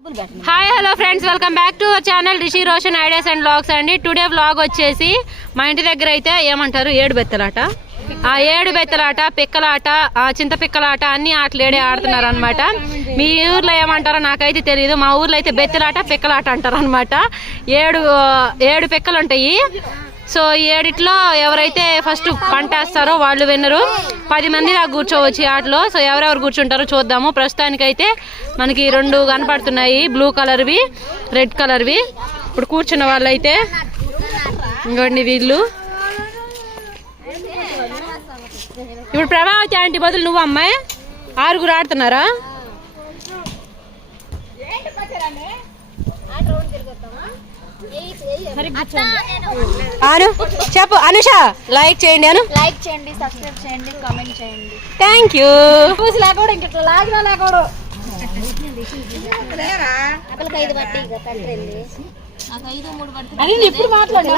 Hi hello friends, welcome back to our channel Rishi Roshan ideas and vlogs అండి. Today vlog వచ్చేసి మా ఇంటి దగ్గర అయితే ఏమంటారు ఏడు బెత్తలాట, ఆ ఏడు బెత్తలాట, పిక్కలాట, చింత పిక్కలాట అన్ని ఆటలు ఏడే ఆడుతున్నారు అనమాట. మీ ఊర్లో ఏమంటారో నాకైతే తెలియదు. మా ఊర్లో అయితే బెత్తలాట పిక్కలాట అంటారు అనమాట. ఏడు పిక్కలు ఉంటాయి. సో ఏడిట్లో ఎవరైతే ఫస్ట్ పంట వేస్తారో వాళ్ళు విన్నరు. 10 మంది దాకా కూర్చోవచ్చు ఆటలో. సో ఎవరెవరు కూర్చుంటారో చూద్దాము. ప్రస్తుతానికైతే మనకి 2 కనపడుతున్నాయి, బ్లూ కలర్వి, రెడ్ కలర్వి. ఇప్పుడు కూర్చున్న వాళ్ళు అయితే ఇంకోండి వీళ్ళు. ఇప్పుడు ప్రభావతి ఆంటీ బదులు నువ్వు అమ్మాయి 6 ఆడుతున్నారా? చెప్పు అనుష. లైక్ చేయండి, లైక్ చేయండి, సబ్స్క్రైబ్ చేయండి, కామెంట్ చేయండి. Thank you. ఇప్పుడు మాట్లాడు.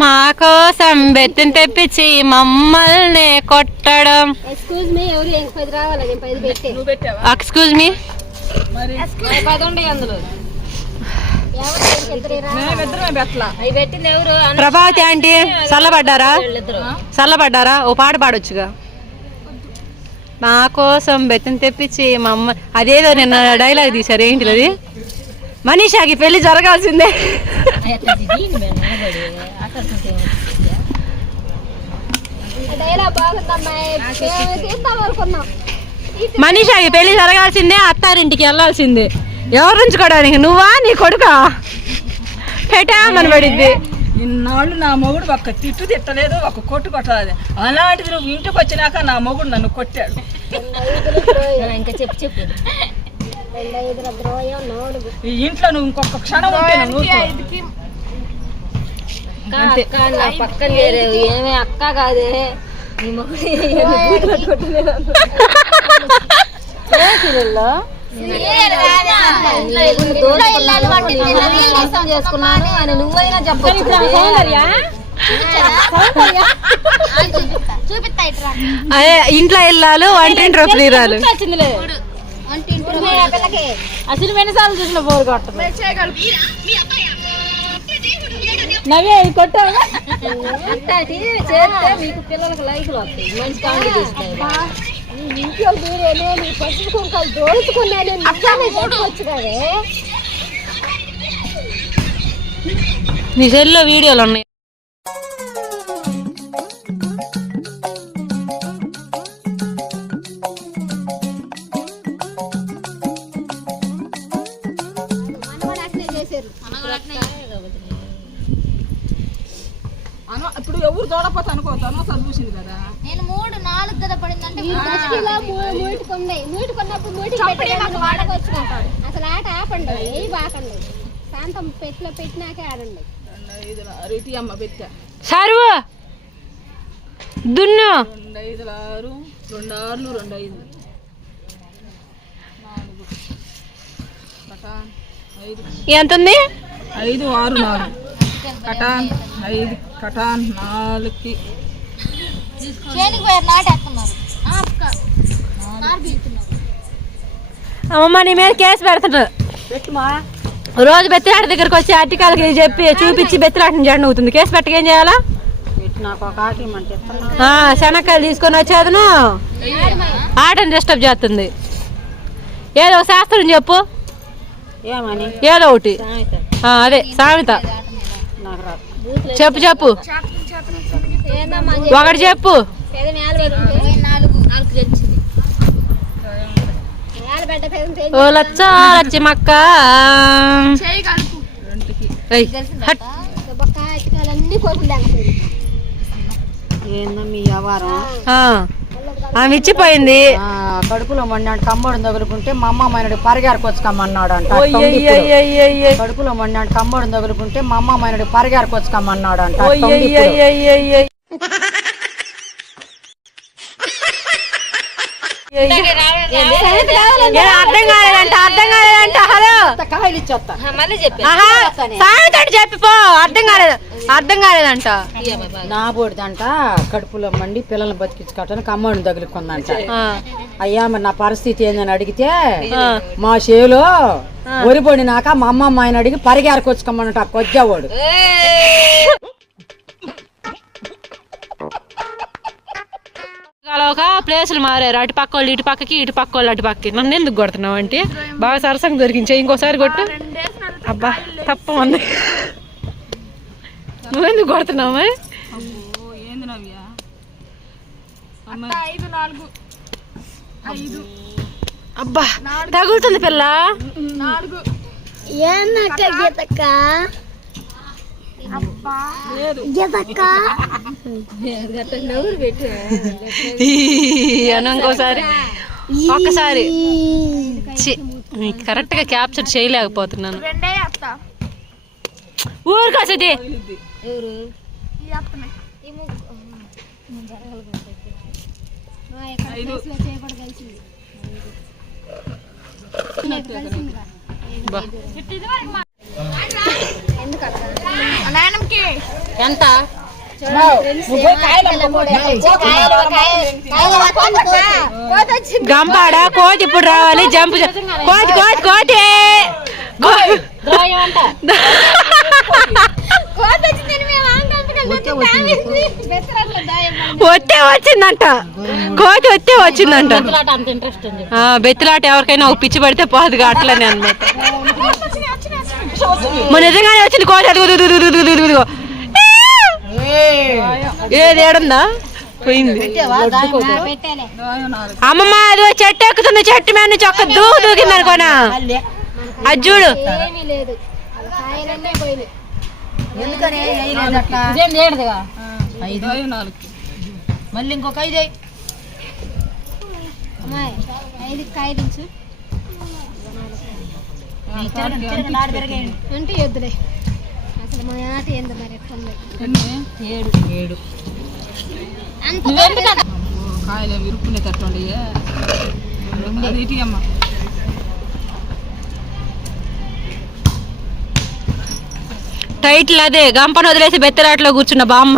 మా కోసం బెత్తిని తెప్పించి మమ్మల్ని కొట్టడం. Excuse me. ప్రభావతి ఆంటీ చల్లబడ్డారా? ఓ పాట పాడొచ్చుగా. మా కోసం బెత్తిని తెప్పించి మమ్మ, అదేదో నిన్న డైలాగ్ తీశారు, ఏంటి అది? మనీషాకి పెళ్లి జరగాల్సిందే. మనీషాకి పెళ్లి జరగాల్సిందే, అత్తారింటికి వెళ్ళాల్సిందే. ఎవరు ఉంచుకోవడానికి? నువ్వా నీ కొడుకా? పెట్టామని పడిద్ది. ఇన్నాళ్ళు నా మొగుడు ఒక్క తిట్టు తిట్టలేదు, ఒక కొట్టు కొట్టలేదు. అలాంటిది నువ్వు ఇంటికి వచ్చినాక నా మొగుడు నన్ను కొట్టాడు. ఇంకా చెప్పు ఈ ఇంట్లో నువ్వు ఇంకొక క్షణం ఉంటే పక్కన ఏమే అక్క కాదే నీ మొగుడు చేసుకున్నాను ఆయన నువ్వైనా చెప్పచ్చు. అదే ఇంట్లో ఇల్లాలు, వంటింటి రొప్పీరాలు. అసలు ఎన్నిసార్లు చూసిన బోరు కొట్టదు. నవ్వే కొట్టావు చేస్తే మీకు పిల్లలకు లైకులు వస్తాయి, మంచి కామెంట్ చేస్తాయి. ఇంట్లో దూరేనే నీ పసుపు కుంకాలు దోచుకున్నాను చెప్పవచ్చు కదే. నీ సెల్లో వీడియోలు ఉన్నాయి. ఇప్పుడు ఎవరు తోడపోతే అనుకోవచ్చు, అనవసరం చూసింది కదా. నేను 3, 4 కదా పడిందంటే అసలు ఆట ఆపండి, ఏ బాకండి. శాంతం పెట్లో పెట్టినాకే ఆడండి. అమ్మ పెట్టా సరువు దున్ను 2 5 6 2 6 2 5 ఎంత ఉంది? 5 6 4 కటాన్ 5 కటాన్ 4కి అమ్మమ్మ నీ మీద కేసు పెడుతున్నా. రోజు బెత్తలాట దగ్గరకు వచ్చి అట్టికాలకి చెప్పి చూపించి బెత్తలాటని జడ అవుతుంది. కేసు పెట్టక ఏం చేయాలా? శనక్కాయలు తీసుకొని వచ్చేదను ఆటను డిస్టర్బ్ చేస్తుంది. ఏదో శాస్త్రం చెప్పు, ఏదో ఒకటి. అదే సామెత చెప్పు ఒకటి చెప్పు. ఓ లచ్చి మక్క మీ వ్యవహారం ఆమె ఇచ్చిపోయింది. కడుపులో మండి కంబోడు తగులుకుంటే మా అమ్మ మైనడి పరిగారకొచ్చుకమ్మన్నాడు అంట. కడుపులో మండి కంబోడు తగులుకుంటే మా అమ్మ మైనడి పరిగారకొచ్చుకమ్మన్నాడు అంట. అర్థం కాలేదంట. హలో కాయలు ఇచ్చేస్తా చెప్పిపో. అర్థం కాలేదు. అర్థం కాలేదంట. నా బోడిదంట కడుపులో మండి పిల్లల్ని బతికించుకోవటానికి అమ్మడిని తగులుకుందంట. అయ్యా మరి నా పరిస్థితి ఏందని అడిగితే మా చేలో ఒరిపడినాక మా అమ్మమ్మ ఆయన అడిగి పరిగెరకొచ్చుకోమన్నట కొద్దివాడు. ఒక ప్లేసులు మారారు, అటు పక్క వాళ్ళు ఇటు పక్కకి, ఇటు పక్క వాళ్ళు అటు పక్కకి. నన్ను ఎందుకు కొడుతున్నావు అంటే బాగా సరసంగా దొరికించే, ఇంకోసారి కొట్టు. అబ్బా తప్పమంది, నువ్వెందుకు కొడుతున్నావు మరి? అబ్బా తగులుతుంది పిల్ల. ఇంకోసారి ఒక్కసారి కరెక్ట్ గా క్యాప్చర్ చేయలేకపోతున్నాను. ఊరికొచ్చేది ఎంత గంపాడా కోతి ఇప్పుడు రావాలి. జంపు కోతి కోతి కోతి వస్తే వచ్చిందంట, కోతి వస్తే వచ్చిందంట. బెత్తులాట ఎవరికైనా ఒక పిచ్చి పడితే పోదుగా, అట్లనే అనమాట. మన నిజంగానే వచ్చింది కోతి. అదిగో ఏది ఏడుందా పోయింది. అమ్మమ్మ అది చెట్టు ఎక్కుతుంది, చెట్టు మీద నుంచి ఒక్క దూకింది అనుకోనా. అది చూడు మళ్ళీ ఇంకొక 5 అంటే వద్దులే అసలు మా ఆట ఏందో మరి ఎట్లుంది. 7 కాయలు విరుక్కునే తట్టుండి అమ్మ. టైటిల్ అదే, గంపను వదిలేసి బెత్తరాట్లో కూర్చున్న బామ్మ.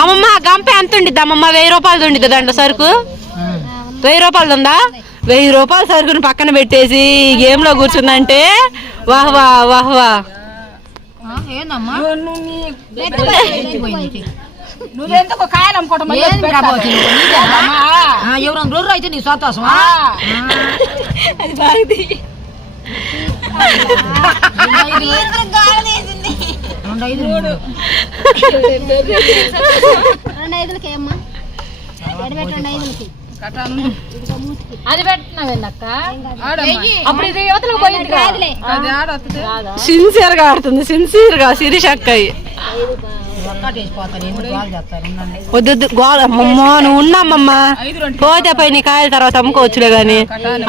అమ్మమ్మ గంప ఎంత ఉండిద్ది అమ్మమ్మ? 1000 రూపాయలు ఉండిద్ది దాంట్లో సరుకు. 1000 రూపాయలు ఉందా? 1000 రూపాయల సరుకుని పక్కన పెట్టేసి గేమ్ లో కూర్చుందంటే వాహ్వా వాహ్వా. నువ్వెందుకు కాయలు అమ్ముకోవటం? ఎవరైనా రోజు అయితే నీ సంతోషం. అది బాగుంది. 2 5 ఏమ్మా? అది పెట్టినావేనక్క. అప్పుడు ఇది యువతలకు పోయింది. సిన్సియర్ గా ఆడుతుంది, సిన్సియర్ గా శిరీష్ అక్కయ్య. వద్దు గోళమ్మమ్మో, నువ్వు ఉన్నామ్మమ్మ. పోతే పోయి నీ కాయల తర్వాత అమ్ముకోవచ్చులే గాని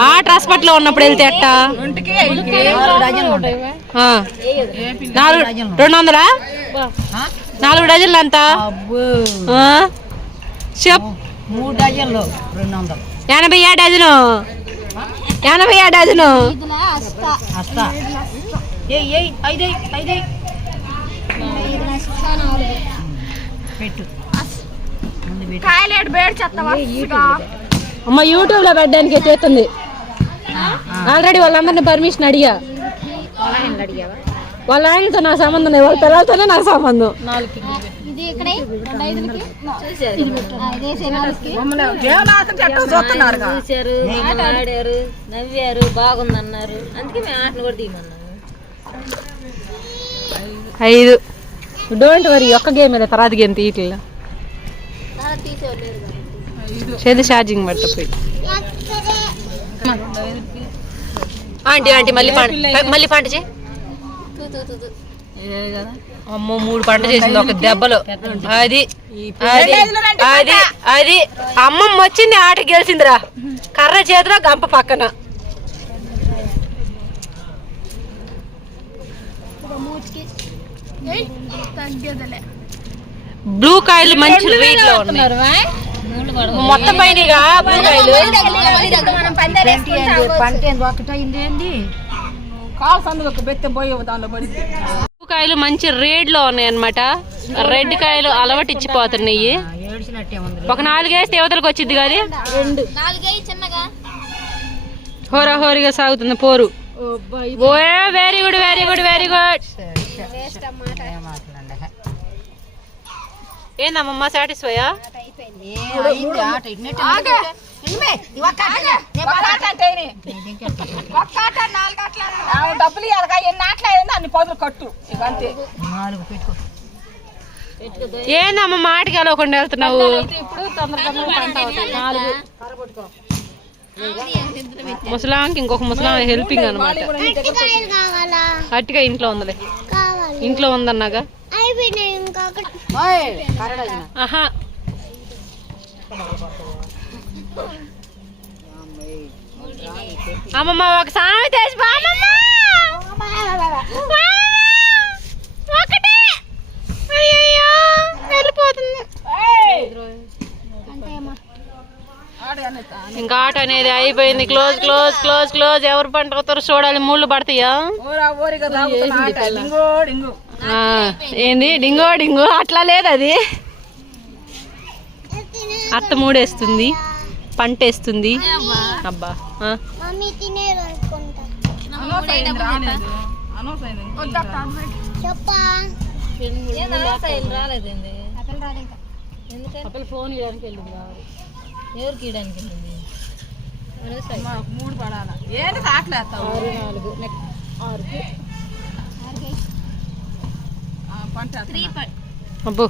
ఆ ట్రాన్స్పోర్ట్ లో ఉన్నప్పుడు వెళ్తే ఎట్టా? 200 4 డజన్లు అంత చెప్. 3 డజన్లు 200. 80 డజను, 80 డజను. అమ్మ యూట్యూబ్ లో పెట్టడానికి చేస్తుంది. ఆల్రెడీ వాళ్ళందరినీ పర్మిషన్ అడిగా. వాళ్ళ ఆయనతో నాకు సంబంధం లేదు, వాళ్ళ పిల్లలతోనే నాకు సంబంధం. చూశారు, ఆడారు, నవ్వారు, బాగుందన్నారు. అందుకే మేము ఆటను కూడా తీయమన్నాము. 5. డోంట్ వరీ, ఒక్క గేమ్ మీద తర్వాత గేమ్ తీయట్లా. చేతి ఛార్జింగ్ పడతాయి. ఆంటీ ఆంటీ మళ్ళీ పంట చేయి. అమ్మో 3 పంట చేసింది ఒక దెబ్బలో. అది అది అది అది అమ్మమ్మ వచ్చింది, ఆట గెలిచిందిరా. కర్ర చేతిలో గంప పక్కన. బ్లూ కాయలు మంచి వెయిట్ లో ఉన్నాయి మొత్తం పైనగా. బ్లూ కాయలు కాలు సందుకు ఒక బెత్త పోయి దానిలో పడింది. కాయలు మంచి రేడ్ లో ఉన్నాయి అన్నమాట. రెడ్ కాయలు అలవాటిచ్చిపోతున్నాయి. ఒక 4 వేస్తే యువతలకు వచ్చింది కానీ హోరా హోరీగా సాగుతుంది పోరు. Oh very good very good very good. ఏందమ్మా సాటిస్ఫైయా? డబ్బులు ఎన్ని ఆటలు అన్ని పదులు కట్టు ఇక అంతే. ఏందమ్మా మాటికి వెళ్ళకుండా వెళ్తున్నావు? ముసలాంకి ఇంకొక ముసలాం హెల్పింగ్ అనమాట. అట్టిగా ఇంట్లో ఉందిలే, ఇంట్లో ఉందన్నాగా. ఆహా అమ్మమ్మ ఒక సామెత వేసి ఒకటే అయ్యయ్యో వెళ్ళిపోతుంది. ఇంకా ఆట అనేది అయిపోయింది. Close close close close. ఎవరు పంట అవుతారో చూడాలి. ముళ్ళు పడతాయా? ఏంది డింగో డింగో? అట్లా లేదు, అది అత్త మూడేస్తుంది, పంట వేస్తుంది. అబ్బా ఫోన్ ఇవ్వడానికి వెళ్ళిందా? ఎవరికి ఇవ్వడానికి వెళ్ళింది? 3 పడాలా ఏంటి ఆటలేస్తావు? 4 అబ్బో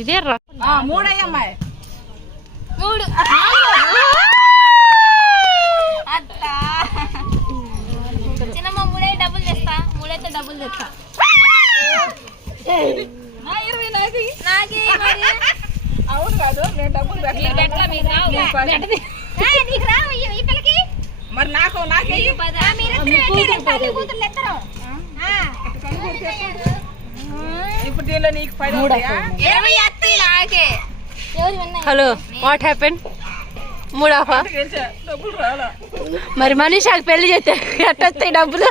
ఇదే రా. 3 అయ్యమ్మాయి. 3 చిన్నమ్మ 3 డబ్బులు తెస్తా. 3 అయితే డబ్బులు తెస్తా. 20 నాకి నాకే అవును కాదు. నేను డబ్బులు మరి నాకే ఇప్పుడు దీనిలో నీకు 5 హలో వాట్ హ్యాపెన్? మూడ్ ఆఫా? డబ్బులు రాలా మరి మనీషాకి పెళ్లి చేస్తే ఎట్టొస్తాయి డబ్బులు?